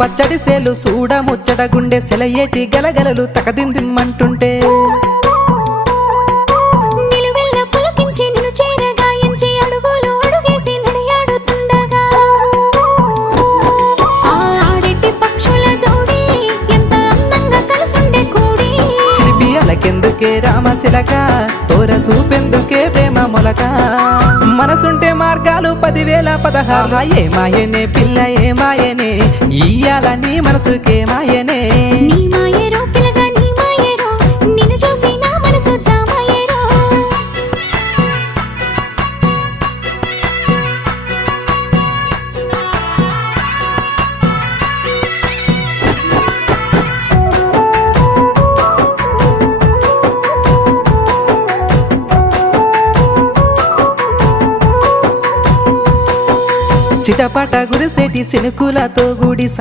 పచ్చడి సేలు సూడ ముచ్చట గుండె సెలయేటి గలగలలు తకదిందిమ్మంటుంటే నిలువెల్ల పులకించి నిన్ను చేరగాయించి అడుగులు అడుగేసి నడియాడుతుండగా ఆడెట్టి పక్షుల జోడి ఎంత అందంగా కలుసుండే కూడి చిలిపియలకెందుకే రామశిలక తోర చూపెందుకే ప్రేమ మొలక మనసుంటే మార్గాలు 10,016 ఏమాయనే పిల్ల ఏమాయనే ఇయ్యాల నీ మనసుకే మాయనే నీ మాయేరో పిల్లగా నీ మాయేరో నిన్ను చూసి నా మనసు జామాయేరో చిటపట గురిసేటి సినుకులతో గుడి